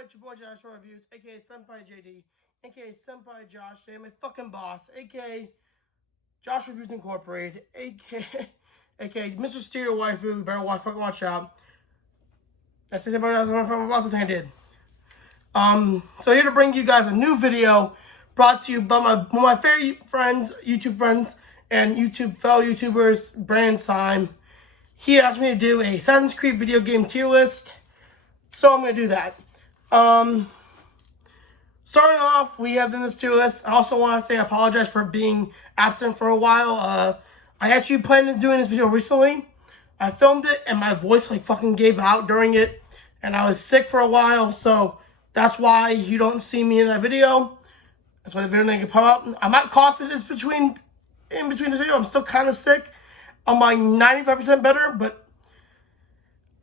It's your boy Josh Reviews, aka Senpai JD, aka Senpai Josh, my fucking boss, aka Josh Reviews Incorporated, aka Mr. Stereo Waifu. You better fucking watch out. I say something else from my boss, I think I did. So here to bring you guys a new video brought to you by one of my favorite friends, YouTube friends, and fellow YouTubers, Brandon Syme. He asked me to do a Assassin's Creed video game tier list, so I'm going to do that. Starting off, we have in this tier list. I also want to say I apologize for being absent for a while. I actually planned on doing this video recently. I filmed it and my voice like fucking gave out during it, and I was sick for a while, so that's why you don't see me in that video. That's why the video didn't pop up. I might cough in between this video. I'm still kind of sick. I'm like 95% better, but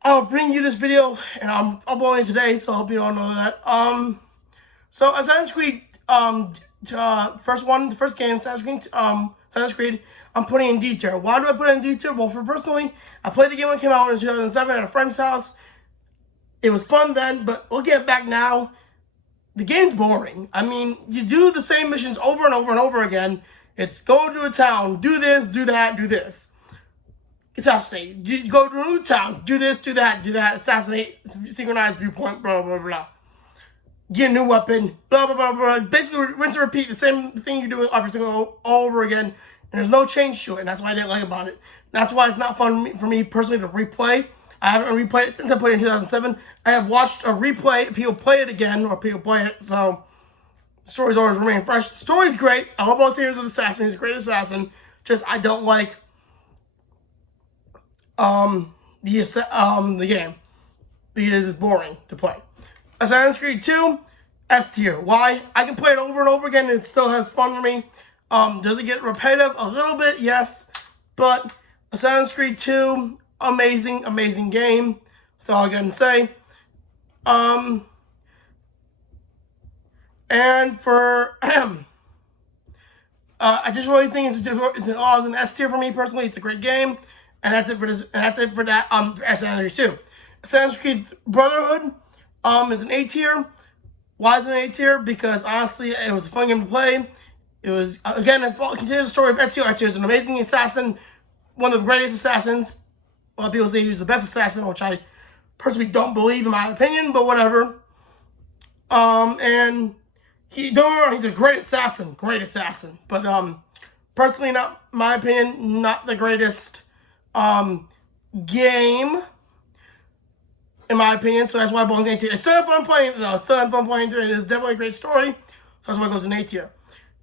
I'll bring you this video, and I'm uploading it today, so I hope you all know that. So Assassin's Creed, the first game, Assassin's Creed, I'm putting in D tier. Why do I put it in D tier? Well, personally, I played the game when it came out in 2007 at a friend's house. It was fun then, but looking at it back now, the game's boring. I mean, you do the same missions over and over and over again. It's go to a town, do this, do that, do this. Assassinate. You go to a new town, do this, do that, assassinate, synchronize viewpoint, blah, blah, blah. Get a new weapon, blah, blah, blah, blah. Basically, rinse and repeat the same thing you're doing every single all over again, and there's no change to it, and that's what I didn't like about it. That's why it's not fun for me personally to replay. I haven't replayed it since I put it in 2007. I have watched a replay, people play it again, or people play it, so the stories always remain fresh. The story's great. I love all tiers of Assassin. He's a great assassin. Just, I don't like the game. It's boring to play. Assassin's Creed 2, S tier. Why? I can play it over and over again and it still has fun for me. Does it get repetitive? A little bit, yes. But Assassin's Creed 2, amazing game. That's all I got to say. And for I just really think it's an S tier for me personally. It's a great game. And that's it for this. And that's it for that. Assassin's Creed 2. Assassin's Creed Brotherhood is an A tier. Why is it an A tier? Because honestly, it was a fun game to play. It was again it continues the story of Ezio. Ezio is an amazing assassin, one of the greatest assassins. A lot of people say he's the best assassin, which I personally don't believe in my opinion, but whatever. And don't get me wrong, he's a great assassin, but personally, not my opinion, not the greatest game, in my opinion, so that's why it belongs in A tier. It's still fun playing it, though. It's still fun playing it. It's definitely a great story, so that's why it goes in A tier.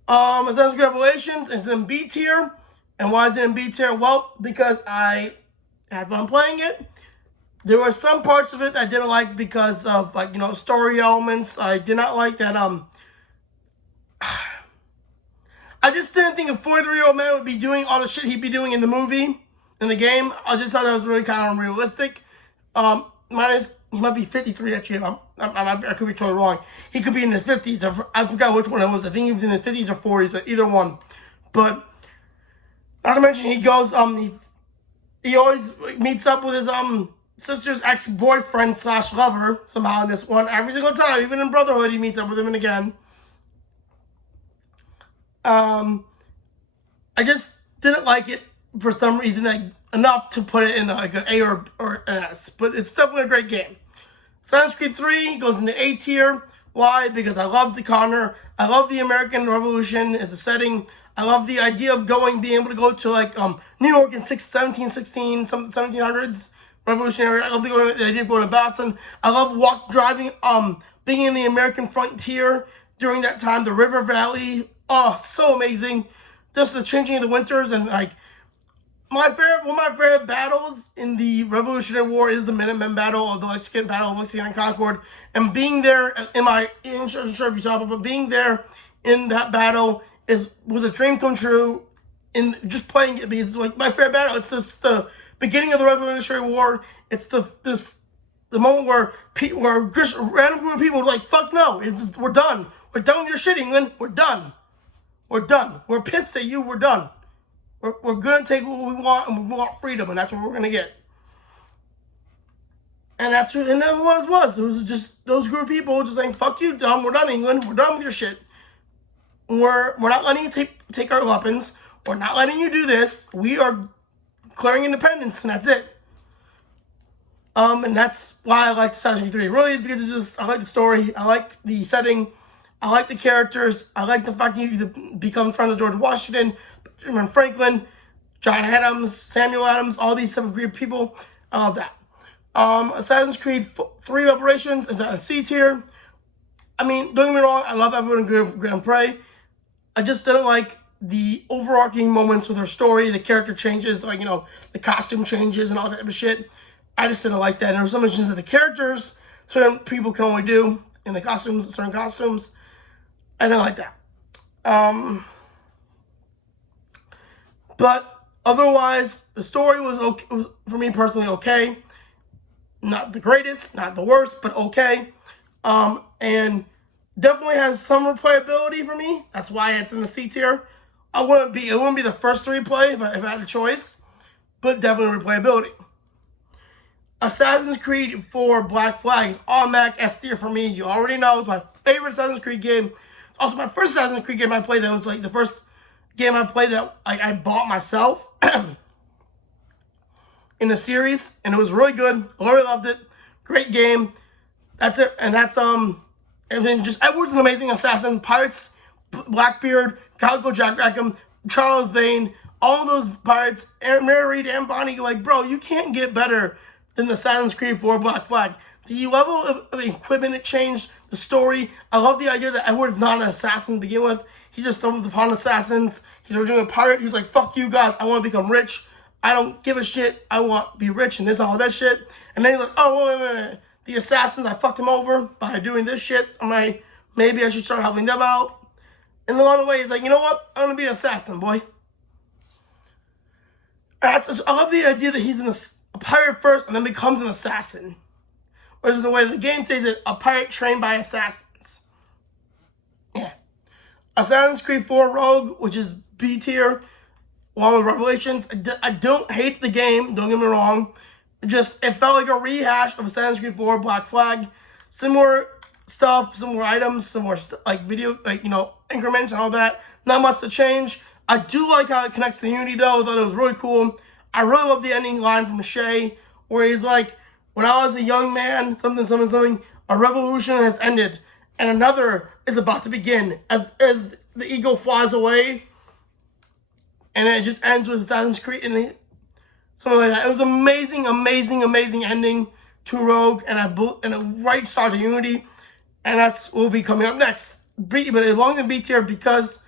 Assassin's Creed Revelations is in B tier, and why is it in B tier? Well, because I had fun playing it. There were some parts of it I didn't like because of, like, story elements. I did not like that, I just didn't think a 43-year-old man would be doing all the shit he'd be doing in the movie, in the game. I just thought that was really kind of unrealistic. He might be 53 actually. I could be totally wrong. He could be in his 50s. I forgot which one it was. I think he was in his 50s or 40s, either one. But not to mention he goes, he always meets up with his sister's ex-boyfriend / lover somehow in this one. Every single time, even in Brotherhood, he meets up with him and again. I just didn't like it for some reason, like, enough to put it in like an A or an S. But it's definitely a great game. Assassin's Creed 3 goes into A tier. Why? Because I love the Connor. I love the American Revolution as a setting. I love the idea of being able to go to like New York in 1700s revolutionary. I love the idea of going to Boston. I love driving, being in the American frontier during that time, the River Valley. Oh, so amazing. Just the changing of the winters and like one of my favorite battles in the Revolutionary War is the Minutemen battle, of the Lexington Battle of Lexington and Concord. And being there I'm sure if you saw it, but being there in that battle was a dream come true. In just playing it, because it's like my favorite battle. It's the beginning of the Revolutionary War. It's the moment where just a random group of people are like, fuck no, we're done. We're done with your shit, England. We're done. We're done. We're pissed at you. We're done. We're going to take what we want, and we want freedom, and that's what we're going to get. And that's what it was. It was just those group of people just saying, fuck you, done. We're done, England. We're done with your shit. We're not letting you take our weapons. We're not letting you do this. We are declaring independence, and that's it. And that's why I like Assassin's Creed 3. Really, because I like the story. I like the setting. I like the characters. I like the fact that you become friends with George Washington, Benjamin Franklin, John Adams, Samuel Adams, all these type of great people. I love that. Assassin's Creed 3 Operations is at a C tier. I mean, don't get me wrong, I love everyone in Grand Prix. I just didn't like the overarching moments with their story, the character changes, like, the costume changes and all that type of shit. I just didn't like that. And there were some mentions that the characters, certain people can only do in the costumes, certain costumes. I didn't like that. But otherwise, the story was okay, for me personally, okay. Not the greatest, not the worst, but okay. And definitely has some replayability for me. That's why it's in the C tier. It wouldn't be the first to replay if I had a choice, but definitely replayability. Assassin's Creed 4 Black Flag is automatic S tier for me. You already know it's my favorite Assassin's Creed game. Also, my first Assassin's Creed game I played that was like the first game I played that I bought myself in the series, and it was really good. I really loved it. Great game. That's it, and that's and then just Edward's an amazing assassin. Pirates, Blackbeard, Calico Jack Rackham, Charles Vane, all those pirates, and Mary Reed and Bonnie. Like, bro, you can't get better than the Assassin's Creed 4 Black Flag. The level of equipment it changed, the story. I love the idea that Edward's not an assassin to begin with. He just stumbles upon assassins. He's originally a pirate. He's like, fuck you guys. I want to become rich. I don't give a shit. I want to be rich and this, all that shit. And then he's like, oh, wait. The assassins, I fucked them over by doing this shit. I'm like, maybe I should start helping them out. And along the way, he's like, you know what? I'm going to be an assassin, boy. I love the idea that he's a pirate first and then becomes an assassin. Whereas in the way the game says it, a pirate trained by assassins. Yeah. Assassin's Creed 4 Rogue, which is B tier, along with Revelations. I don't hate the game, don't get me wrong. It felt like a rehash of Assassin's Creed 4 Black Flag. Similar stuff, similar items, similar video, increments and all that. Not much to change. I do like how it connects to Unity though. I thought it was really cool. I really love the ending line from Shay, where he's like, when I was a young man, something, a revolution has ended, and another is about to begin. As the eagle flies away, and it just ends with Assassin's Creed, and something like that. It was amazing ending to Rogue, and a right start to Unity, and that's what will be coming up next. But it belongs in B tier because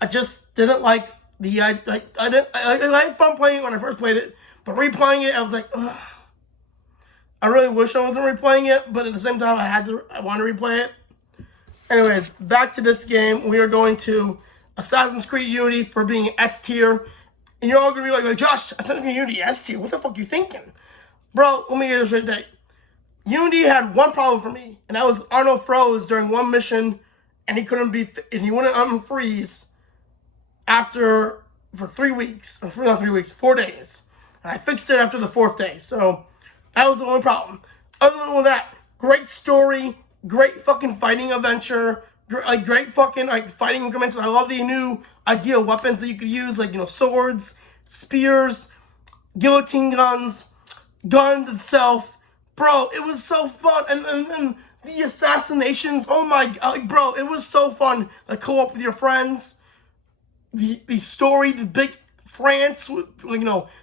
I just didn't like I had fun playing it when I first played it, but replaying it, I was like, ugh. I really wish I wasn't replaying it, but at the same time, I want to replay it. Anyways, back to this game. We are going to Assassin's Creed Unity for being S tier. And you're all going to be like, Josh, Assassin's Creed Unity S tier. What the fuck are you thinking? Bro, let me get this right there. Unity had one problem for me, and that was Arnold froze during one mission, and he wouldn't unfreeze for 3 weeks. Or not 3 weeks, 4 days. And I fixed it after the 4th day, so that was the only problem. Other than that, great story, great fucking fighting adventure, great fucking fighting increments. I love the new idea of weapons that you could use, swords, spears, guillotine guns itself. Bro, it was so fun. And the assassinations, oh my god, bro, it was so fun. Co-op with your friends. The story, the big France, the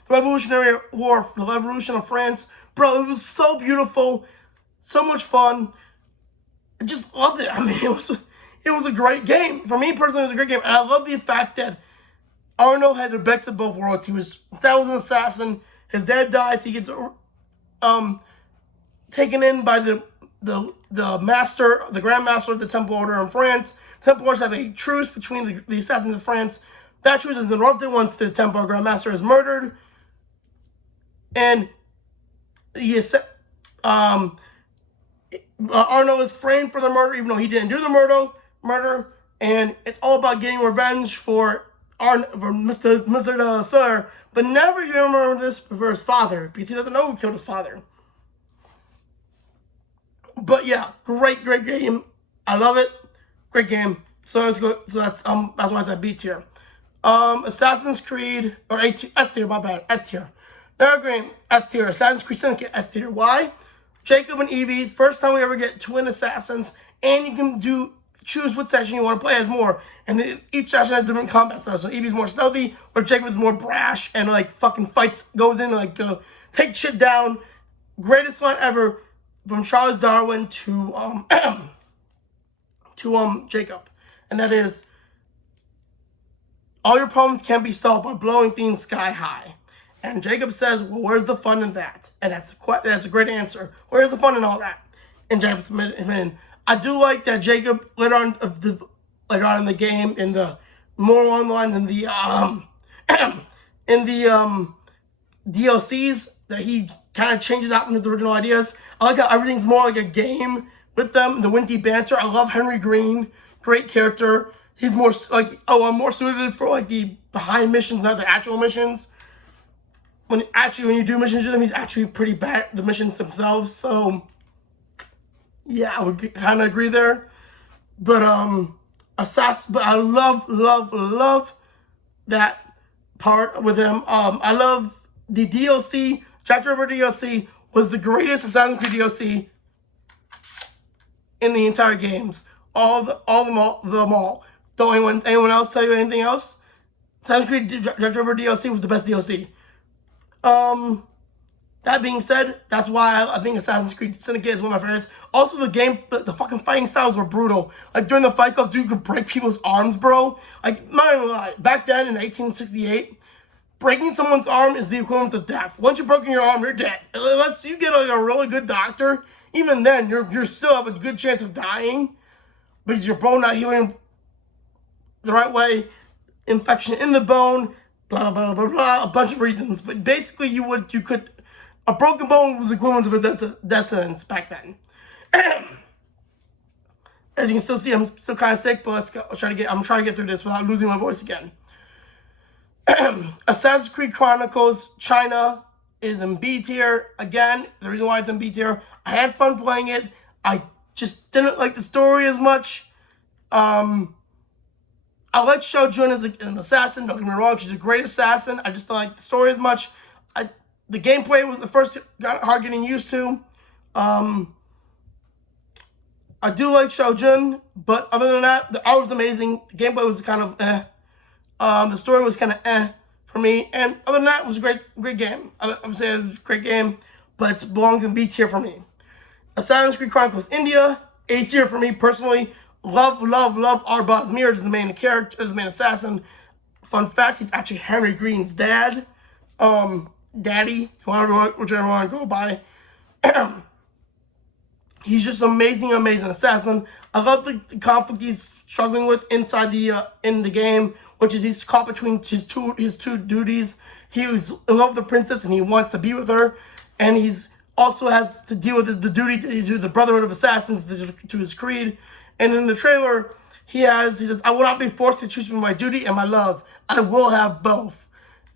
Revolutionary War, the Revolution of France. Bro, it was so beautiful, so much fun. I just loved it. I mean, it was a great game. For me personally, it was a great game. And I love the fact that Arno had the best of both worlds. That was an assassin. His dad dies. He gets taken in by the master, the Grand Master of the Temple Order in France. Templars have a truce between the assassins of France. That truce is interrupted once the Templar Grand Master is murdered, and Arno is framed for the murder, even though he didn't do the murder. And it's all about getting revenge for Mr. Sir, but never you remember this for his father, because he doesn't know who killed his father. But yeah, great game. I love it. Great game. So let's go. So that's why it's at B tier. Assassin's Creed or S tier. My bad. S tier. Another game. S tier. Assassin's Creed Syndicate. S tier. Why? Jacob and Evie. First time we ever get twin assassins, and you can choose what session you want to play as more. And each session has different combat styles. So Evie's more stealthy, or Jacob is more brash and like fucking fights, goes in and like take shit down. Greatest line ever from Charles Darwin to Jacob, and that is, all your problems can be solved by blowing things sky high. And Jacob says, well, where's the fun in that? And that's a great answer. Where's the fun in all that? And Jacob submitted. I do like that Jacob later on in the game, in the more along the lines in the DLCs, that he kind of changes out from his original ideas. I like how everything's more like a game with them. The witty banter. I love Henry Green. Great character. He's more like, I'm more suited for like the behind missions, not the actual missions. When you do missions with him, he's actually pretty bad at the missions themselves. So yeah, I would kind of agree there. But but I love that part with him. I love the DLC. Jack River DLC was the greatest Assassin's Creed DLC in the entire games. All them all. Don't anyone else tell you anything else? Assassin's Creed Jack River DLC was the best DLC. That being said, that's why I think Assassin's Creed Syndicate is one of my favorites. Also, the game, the fucking fighting styles were brutal. Like, during the fight clubs, you could break people's arms, bro. Like, not even lie. Back then, in 1868, breaking someone's arm is the equivalent to death. Once you've broken your arm, you're dead. Unless you get, like, a really good doctor, even then, you're still have a good chance of dying. Because your bone not healing the right way, infection in the bone, blah, blah, blah, blah, a bunch of reasons. But basically, a broken bone was equivalent to a death sentence back then. As you can still see, I'm still kind of sick, but let's go. I'm trying to get through this without losing my voice again. Assassin's Creed Chronicles China is in B tier. Again, the reason why it's in B tier, I had fun playing it. I just didn't like the story as much. I like Xiao Jun as an assassin. Don't get me wrong, she's a great assassin. I just don't like the story as much. The gameplay was the first hard getting used to. I do like Xiao Jun, but other than that, the art was amazing. The gameplay was kind of the story was kind of for me. And other than that, it was a great game. I'm saying it was a great game, but it belongs in B tier for me. Assassin's Creed Chronicles India, A tier for me personally. Love Arbaz Mir as the main character, as the main assassin. Fun fact, he's actually Henry Green's dad. Daddy, whichever one I go by. He's just amazing assassin. I love the conflict he's struggling with inside in the game, which is he's caught between his two duties. He was in love with the princess and he wants to be with her, and he's also has to deal with the duty to do the Brotherhood of Assassins to his creed. And in the trailer, he says, I will not be forced to choose between my duty and my love. I will have both.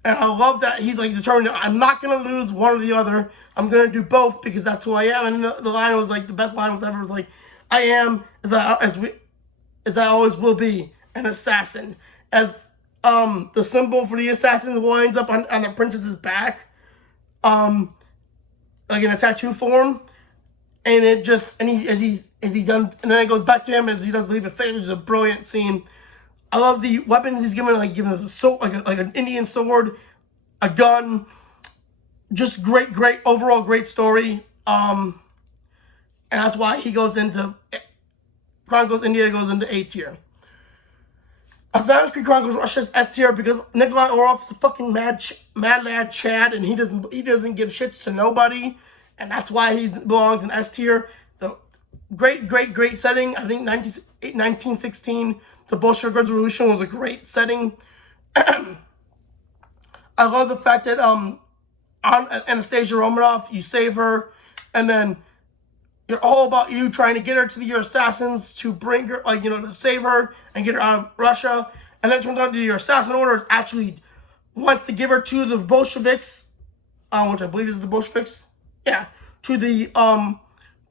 And I love that he's like determined, I'm not going to lose one or the other. I'm going to do both because that's who I am. And the line was like, the best line was ever was like, I am, as I always will be, an assassin. As the symbol for the assassin winds up on the princess's back, like in a tattoo form. And it just, and he's done, and then it goes back to him as he does leave a face, which is a brilliant scene. I love the weapons he's given, like a sword, like an Indian sword, a gun. Just great, overall great story. And that's why he goes into, Chronicles India goes into A tier. Assassin's Creed Chronicles Russia's S tier because Nikolai Orlov is a fucking mad lad Chad, and he doesn't give shits to nobody, and that's why he belongs in S tier. The great setting. I think 1916, the Bolshevik Revolution was a great setting. I love the fact that on Anastasia Romanov, you save her, and then you're all about you trying to get her to your assassins to bring her, like, to save her and get her out of Russia. And then it turns out that your assassin orders actually wants to give her to the Bolsheviks, which I believe is the Bolsheviks. Yeah, to the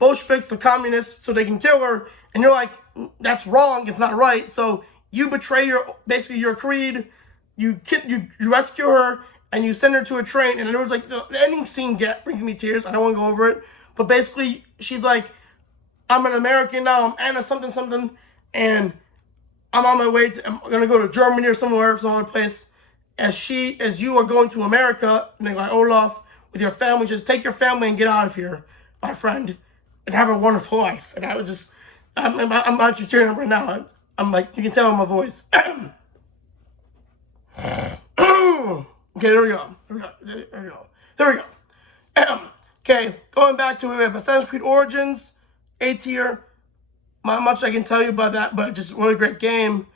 Bolsheviks, the communists, so they can kill her. And you're like, that's wrong. It's not right. So you betray basically your creed. You rescue her and you send her to a train. And there was like the ending scene brings me tears. I don't want to go over it. But basically, she's like, I'm an American now. I'm Anna something, and I'm on my way I'm gonna go to Germany or some other place. As you are going to America, Nikolai Orlov, with your family, just take your family and get out of here, my friend, and have a wonderful life. And I would just, I'm actually tearing up right now. I'm like, you can tell in my voice. Okay, there we go. Okay, going back to, we have Assassin's Creed Origins, A tier. Not much I can tell you about that, but just a really great game.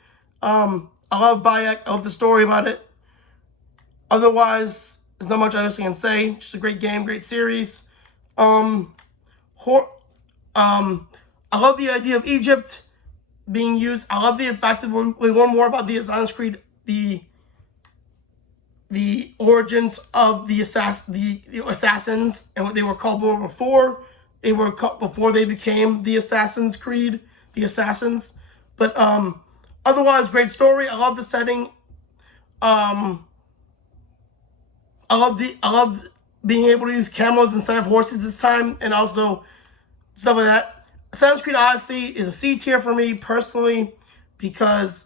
I love Bayek. I love the story about it. Otherwise, there's not much else I can say. Just a great game, great series. I love the idea of Egypt being used. I love the fact that we learn more about the Assassin's Creed, the origins of the assassins and what they were called before. They were called before they became the Assassin's Creed, the assassins. But otherwise, great story. I love the setting. I love being able to use camels instead of horses this time, and also stuff like that. Assassin's Creed Odyssey is a C tier for me personally because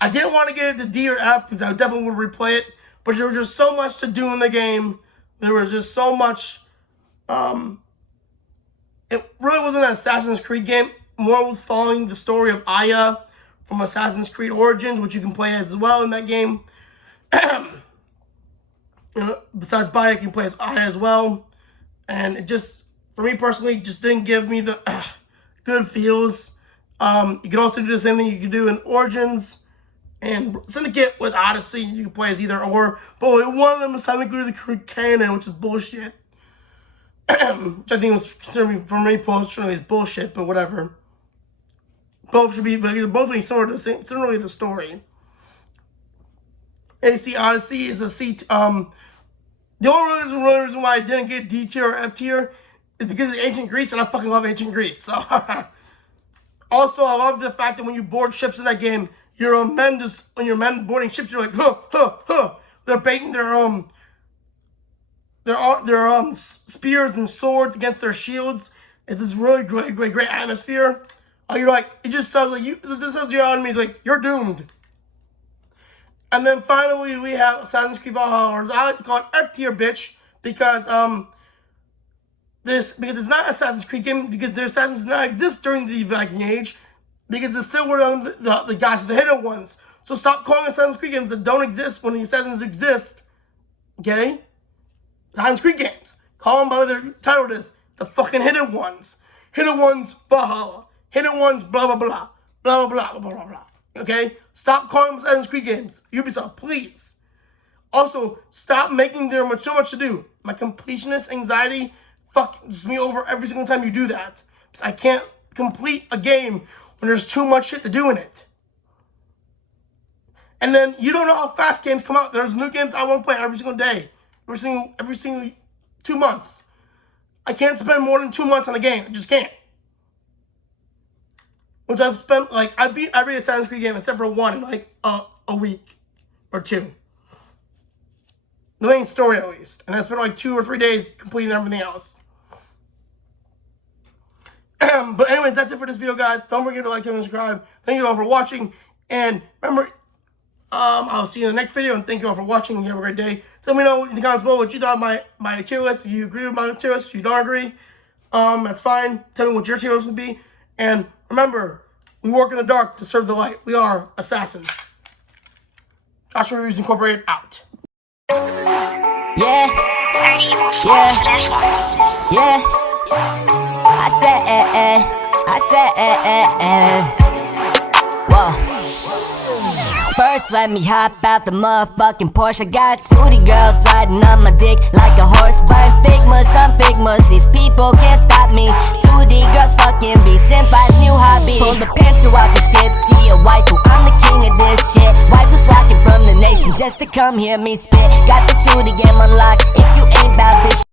I didn't want to get it to D or F because I definitely would replay it, but there was just so much to do in the game. There was just so much. It really wasn't an Assassin's Creed game. More was following the story of Aya from Assassin's Creed Origins, which you can play as well in that game. Besides Bayek, you can play as Aya as well. And it just, for me personally, just didn't give me the good feels. You can also do the same thing you can do in Origins and Syndicate with Odyssey. You can play as either or. But one of them is technically the canon, which is bullshit. Which I think was considered for me personally is bullshit, but whatever. Both should be, but both are similarly the story. AC Odyssey is a C. The only reason why I didn't get D tier or F tier is because of ancient Greece, and I fucking love ancient Greece. So, also I love the fact that when you board ships in that game, when your men boarding ships, you're like, huh. They're baiting their spears and swords against their shields. It's this really great atmosphere. You're like, it just sounds like it just tells your enemies like you're doomed. And then finally we have Assassin's Creed Valhalla, or as I like to call it, F tier, bitch, because it's not an Assassin's Creed game, because the assassins did not exist during the Viking Age, because they still were the guys, the hidden ones. So stop calling Assassin's Creed games that don't exist when the assassins exist. Okay? Assassin's Creed games. Call them by what their title is. The fucking hidden ones. Hidden ones Valhalla. Hidden ones blah blah blah. Blah blah blah blah blah blah. Okay? Stop calling them Assassin's Creed games. Ubisoft, please. Also, stop making there so much to do. My completionist anxiety fucks me over every single time you do that. Because I can't complete a game when there's too much shit to do in it. And then you don't know how fast games come out. There's new games I won't play every single day. Every single 2 months. I can't spend more than 2 months on a game. I just can't. Which I've spent, I beat every Assassin's Creed game except for one in a week or two. The main story at least. And I spent 2 or 3 days completing everything else. But anyways, that's it for this video, guys. Don't forget to like, comment, and subscribe. Thank you all for watching. And remember, I'll see you in the next video. And thank you all for watching. You have a great day. Let me know in the comments below what you thought of my tier list. If you agree with my tier list, if you don't agree, that's fine. Tell me what your tier list would be. And remember, We work in the dark to serve the light. We are assassins. Joshua Reviews Incorporated out. Yeah, yeah, yeah. I said, whoa. First, let me hop out the motherfucking Porsche. I got 2D girls riding on my dick like a horse. Burn Figmas on Figmas, these people can't stop me. 2D girls fucking be Senpai's new hobby. Pull the pants to walk and skip to your waifu. I'm the king of this shit. Waifu's walking from the nation just to come hear me spit. Got the 2D game unlocked. If you ain't bout this